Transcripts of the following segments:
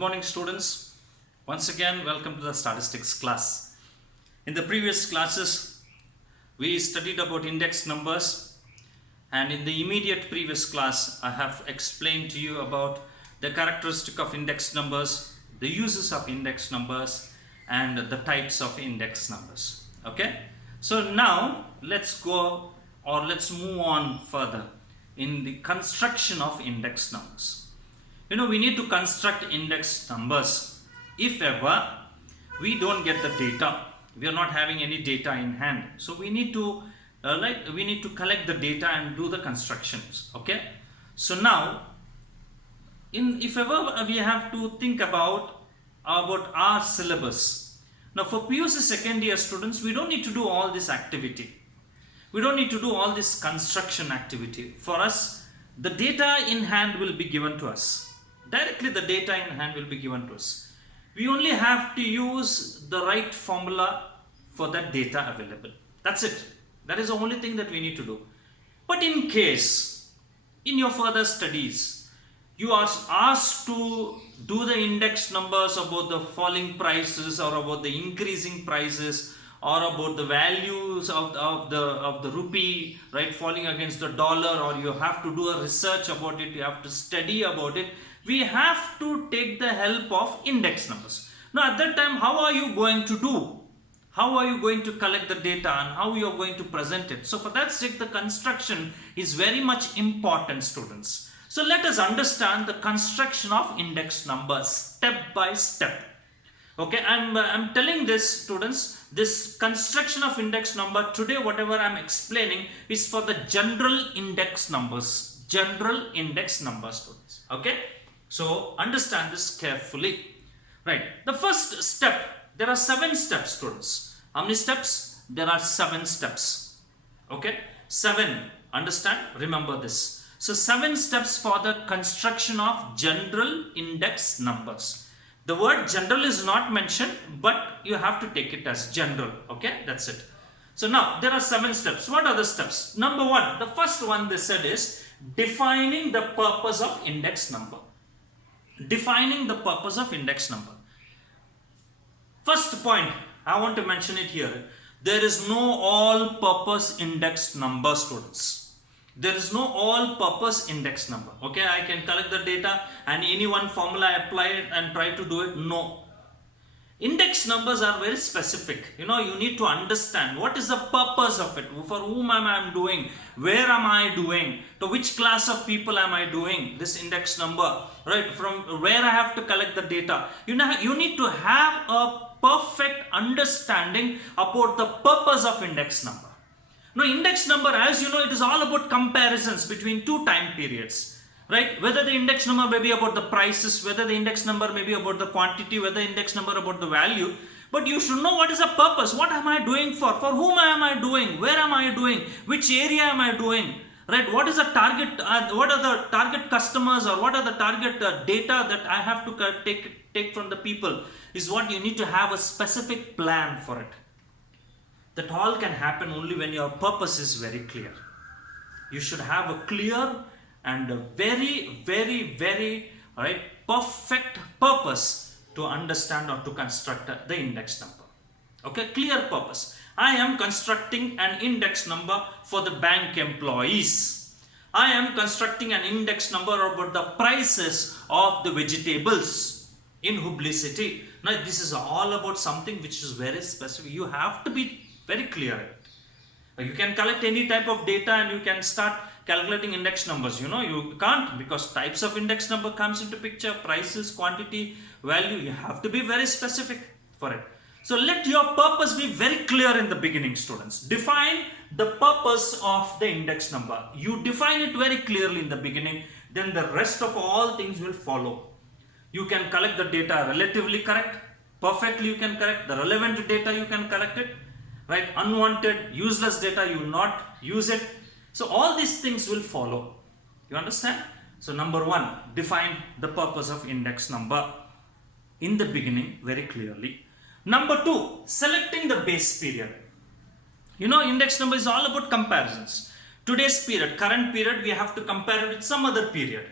morning, students. Once again, welcome to the statistics class. In the previous classes, we studied about index numbers, and in the immediate previous class, I have explained to you about the characteristic of index numbers, the uses of index numbers, and the types of index numbers. Okay? So now, let's move on further in the construction of index numbers. We need to construct index numbers. If ever we don't get the data, we are not having any data in hand, so we need to collect the data and do the constructions. Okay, so now if ever we have to think about our syllabus. Now for PUC second year students, we don't need to do all this activity. We don't need to do all this construction activity. For us, the data in hand will be given to us. Directly the data in hand will be given to us. We only have to use the right formula for that data available. That's it. That is the only thing that we need to do. But in case, in your further studies, you are asked to do the index numbers about the falling prices or about the increasing prices or about the values of the rupee, right, falling against the dollar, or you have to do a research about it, you have to study about it, we have to take the help of index numbers. Now at that time, how are you going to do? How are you going to collect the data and how you are going to present it? So for that sake, the construction is very much important, students. So let us understand the construction of index numbers step by step. Okay, I'm telling this, students, this construction of index number today, whatever I'm explaining is for the general index numbers. General index numbers, students. Okay, so understand this carefully. Right, the first step, there are 7 steps, students. How many steps? There are 7 steps. Okay, 7. Understand? Remember this. So 7 steps for the construction of general index numbers. The word general is not mentioned, but you have to take it as general. Okay, that's it. So now there are 7 steps. What are the steps? Number 1, the first one they said is defining the purpose of index number. Defining the purpose of index number. First point, I want to mention it here. There is no all-purpose index number, students. There is no all-purpose index number. Okay, I can collect the data and any one formula I apply it and try to do it. No. Index numbers are very specific. You need to understand what is the purpose of it. For whom am I doing? Where am I doing? To which class of people am I doing this index number? Right? From where I have to collect the data. You need to have a perfect understanding about the purpose of index number. Now, index number, as you know, it is all about comparisons between 2 time periods. Right? Whether the index number may be about the prices, whether the index number may be about the quantity, whether the index number about the value. But you should know what is the purpose. What am I doing for? For whom am I doing? Where am I doing? Which area am I doing? Right? What is the target? What are the target customers, or what are the target data that I have to take from the people? Is what you need to have a specific plan for it. That all can happen only when your purpose is very clear. You should have a clear and a very, very, very perfect purpose to understand or to construct the index number. Okay, clear purpose. I am constructing an index number for the bank employees. I am constructing an index number about the prices of the vegetables in Hubli city. Now this is all about something which is very specific. You have to be very clear. You can collect any type of data and you can start calculating index numbers. You can't, because types of index number comes into picture, prices, quantity, value. You have to be very specific for it. So let your purpose be very clear in the beginning, students. Define the purpose of the index number. You define it very clearly in the beginning, then the rest of all things will follow. You can collect the data relatively correct, perfectly you can correct, the relevant data you can collect it, right? Unwanted, useless data you will not use it. So all these things will follow. You understand? So number 1, define the purpose of index number in the beginning very clearly. Number 2, selecting the base period. Index number is all about comparisons. Today's period, current period, we have to compare it with some other period.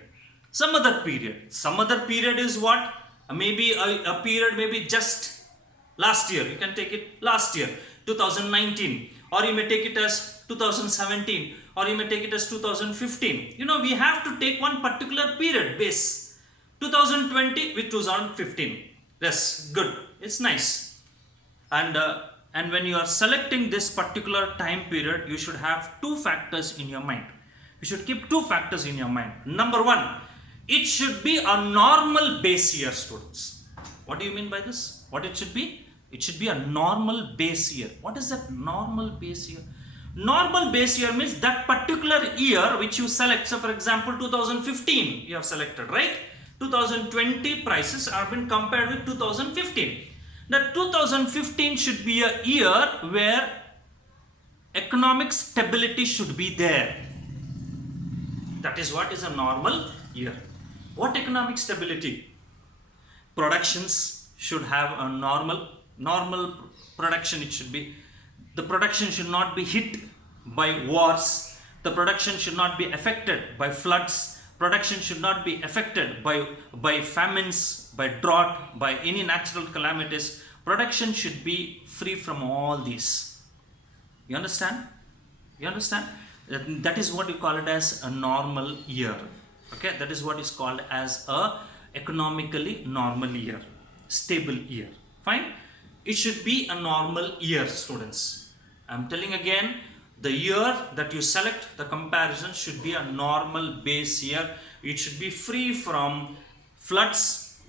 Some other period is what? maybe a period, maybe just last year. You can take it last year, 2019, or you may take it as 2017, or you may take it as 2015. We have to take one particular period base, 2020 with 2015. Yes, good. It's nice. And when you are selecting this particular time period, you should have two factors in your mind. You should keep two factors in your mind. Number one, it should be a normal base year, students. What do you mean by this? What it should be? It should be a normal base year. What is that normal base year? Normal base year means that particular year which you select. So for example, 2015 you have selected, right? 2020 prices have been compared with 2015. Now 2015 should be a year where economic stability should be there. That is what is a normal year. What economic stability? Productions should have a normal production. It should be, the production should not be hit by wars. The production should not be affected by floods. Production should not be affected by famines, by drought, by any natural calamities. Production should be free from all these. You understand? You understand? That is what you call it as a normal year. Okay, that is what is called as a economically normal year, stable year. Fine. It should be a normal year, students. I'm telling again, the year that you select, the comparison should be a normal base year. It should be free from floods.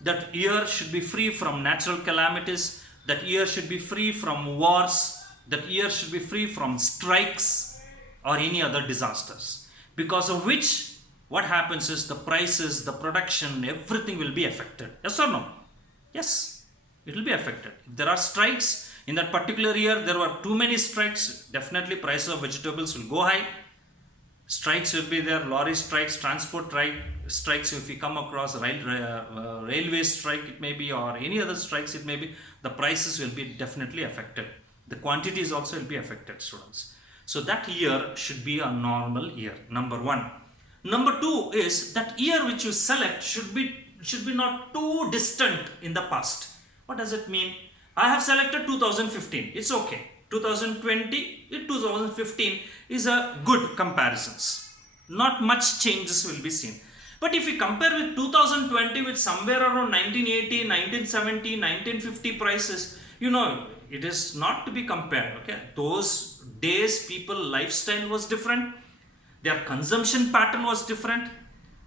That year should be free from natural calamities. That year should be free from wars. That year should be free from strikes or any other disasters. Because of which, what happens is the prices, the production, everything will be affected. Yes or no? Yes, it will be affected. If there are strikes in that particular year, there were too many strikes, definitely prices of vegetables will go high. Strikes will be there, lorry strikes, transport strikes, if we come across railway strike it may be, or any other strikes it may be, the prices will be definitely affected. The quantities also will be affected, students. So that year should be a normal year, number one. Number two is that year which you select should be not too distant in the past. What does it mean? I have selected 2015. It's okay. 2020 and 2015 is a good comparisons. Not much changes will be seen. But if we compare with 2020 with somewhere around 1980, 1970, 1950 prices, it is not to be compared. Okay, those days people lifestyle was different. Their consumption pattern was different,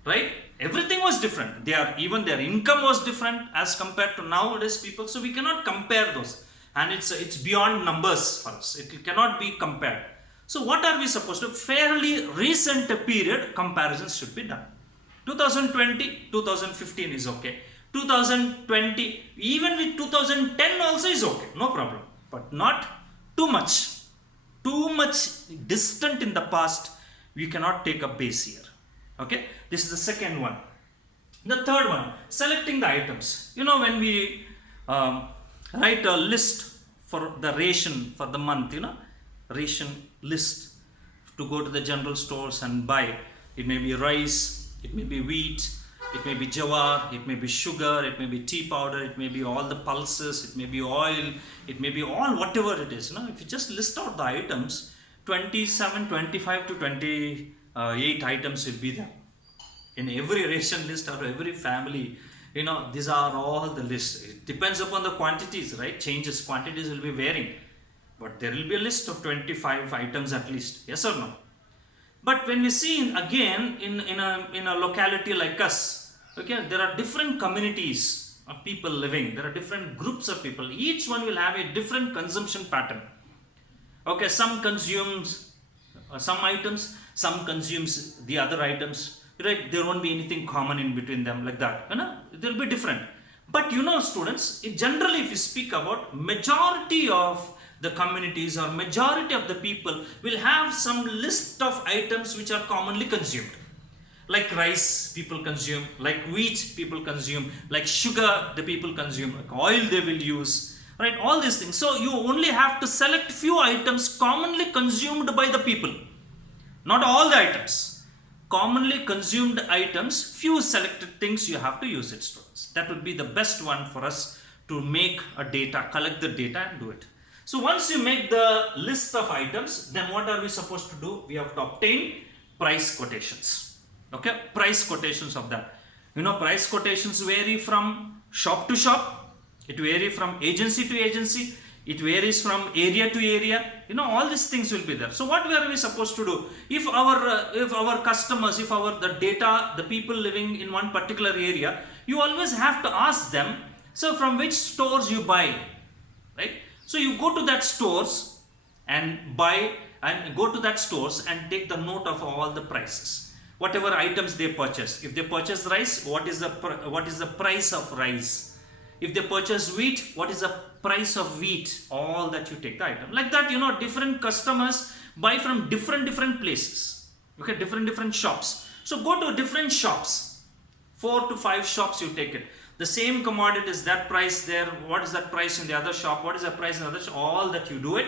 right? Everything was different. Even their income was different as compared to nowadays people. So we cannot compare those, and it's beyond numbers for us. It cannot be compared. So what are we supposed to? Fairly recent period comparisons should be done. 2020, 2015 is okay. 2020, even with 2010 also is okay. No problem. But not too much. Too much distant in the past. We cannot take a base year. Okay, this is the second one. The third one, selecting the items. When we write a list for the ration for the month, ration list to go to the general stores and buy. It may be rice, it may be wheat, it may be jawar, it may be sugar, it may be tea powder, it may be all the pulses, it may be oil, it may be all whatever it is. If you just list out the items, 27, 25 to 28 items will be there. In every ration list or every family, these are all the lists. It depends upon the quantities, right? Changes, quantities will be varying. But there will be a list of 25 items at least. Yes or no? But when we see again in a locality like us, okay, there are different communities of people living. There are different groups of people. Each one will have a different consumption pattern. Okay, some consumes some items, some consumes the other items. Right? There won't be anything common in between them like that. They'll be different. But students, generally if you speak about majority of the communities or majority of the people will have some list of items which are commonly consumed. Like rice people consume, like wheat people consume, like sugar the people consume, like oil they will use, right? All these things. So you only have to select few items commonly consumed by the people. Not all the items. Commonly consumed items, few selected things you have to use it, students. That would be the best one for us to make a data, collect the data and do it. So once you make the list of items, then what are we supposed to do? We have to obtain price quotations. Okay, price quotations of that. You know, price quotations vary from shop to shop. It varies from agency to agency. It varies from area to area. You know, all these things will be there. So what are we supposed to do? If our customers, the data, the people living in one particular area, you always have to ask them, so from which stores you buy, right? So you go to that stores and buy, and go to that stores and take the note of all the prices, whatever items they purchase. If they purchase rice, what is the price of rice? If they purchase wheat, what is the price of wheat? All that you take the item. Like that, you know, different customers buy from different places. Okay, different shops. So go to different shops. 4 to 5 shops you take it. The same commodity is that price there. What is that price in the other shop? What is the price in the other shop? All that you do it.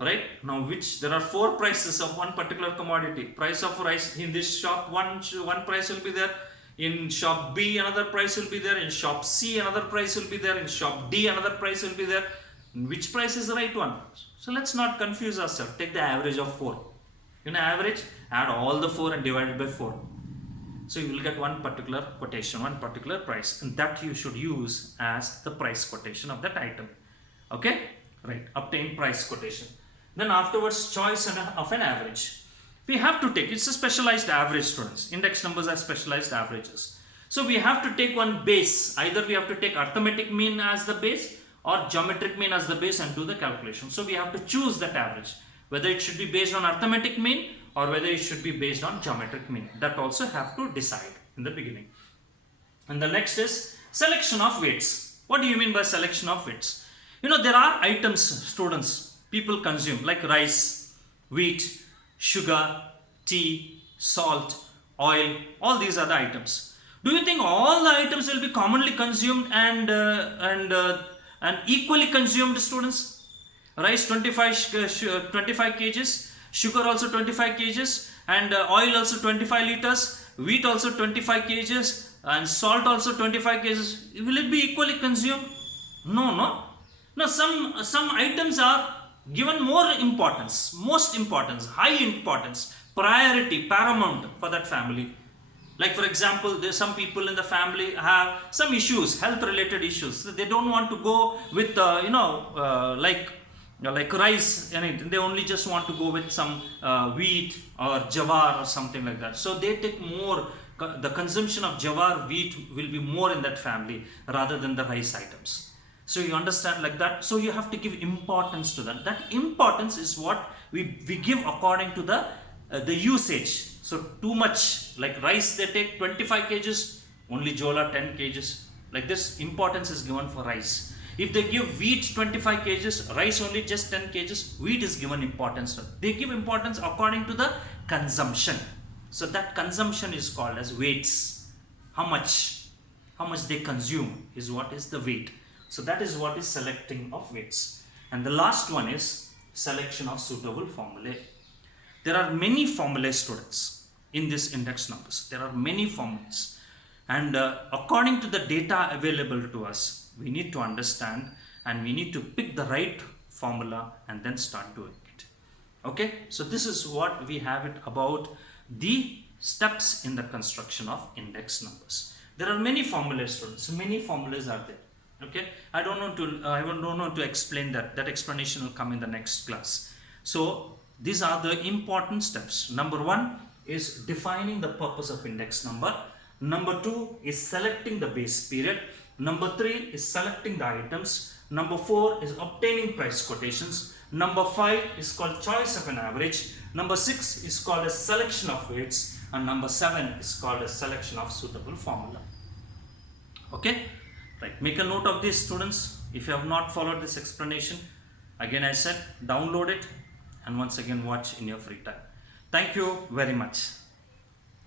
Right? Now there are 4 prices of one particular commodity. Price of rice in this shop, one price will be there. In shop B, another price will be there. In shop C, another price will be there. In shop D, another price will be there. Which price is the right one? So let's not confuse ourselves. Take the average of 4. You know, average, add all the 4 and divide it by 4. So you will get one particular quotation, one particular price. And that you should use as the price quotation of that item. Okay? Right. Obtain price quotation. Then afterwards, choice of an average. We have to take, it's a specialized average, students. Index numbers are specialized averages. So we have to take one base. Either we have to take arithmetic mean as the base or geometric mean as the base and do the calculation. So we have to choose that average. Whether it should be based on arithmetic mean or whether it should be based on geometric mean. That also have to decide in the beginning. And the next is selection of weights. What do you mean by selection of weights? You know, there are items, students, people consume like rice, wheat, sugar, tea, salt, oil, all these are the items. Do you think all the items will be commonly consumed and equally consumed, students? Rice 25 kgs, sugar also 25 kgs, and oil also 25 liters, wheat also 25 kgs, and salt also 25 kgs. Will it be equally consumed? No. Some items are given more importance, most importance, high importance, priority, paramount for that family. Like for example, there's some people in the family have some issues, health related issues. So they don't want to go with like rice, and they only just want to go with some wheat or jawar or something like that. So they take more, the consumption of jawar, wheat will be more in that family rather than the rice items. So you understand like that. So you have to give importance to that. That importance is what we give according to the usage. So too much, like rice they take 25 kgs, only jola 10 kgs. Like this, importance is given for rice. If they give wheat 25 kgs, rice only just 10 kgs, wheat is given importance. They give importance according to the consumption. So that consumption is called as weights. How much they consume is what is the weight. So that is what is selecting of weights. And the last one is selection of suitable formulae. There are many formulae, students, in this index numbers. There are many formulas. And according to the data available to us, we need to understand and we need to pick the right formula and then start doing it. Okay, so this is what we have it about the steps in the construction of index numbers. There are many formulas, students. Many formulas are there. Okay, I don't know to explain that. That explanation will come in the next class. So these are the important steps. Number 1 is defining the purpose of index number. Number 2 is selecting the base period. Number 3 is selecting the items. Number 4 is obtaining price quotations. Number 5 is called choice of an average. Number 6 is called a selection of weights. And number 7 is called a selection of suitable formula. Okay. Right, make a note of this, students. If you have not followed this explanation, again I said, download it and once again watch in your free time. Thank you very much.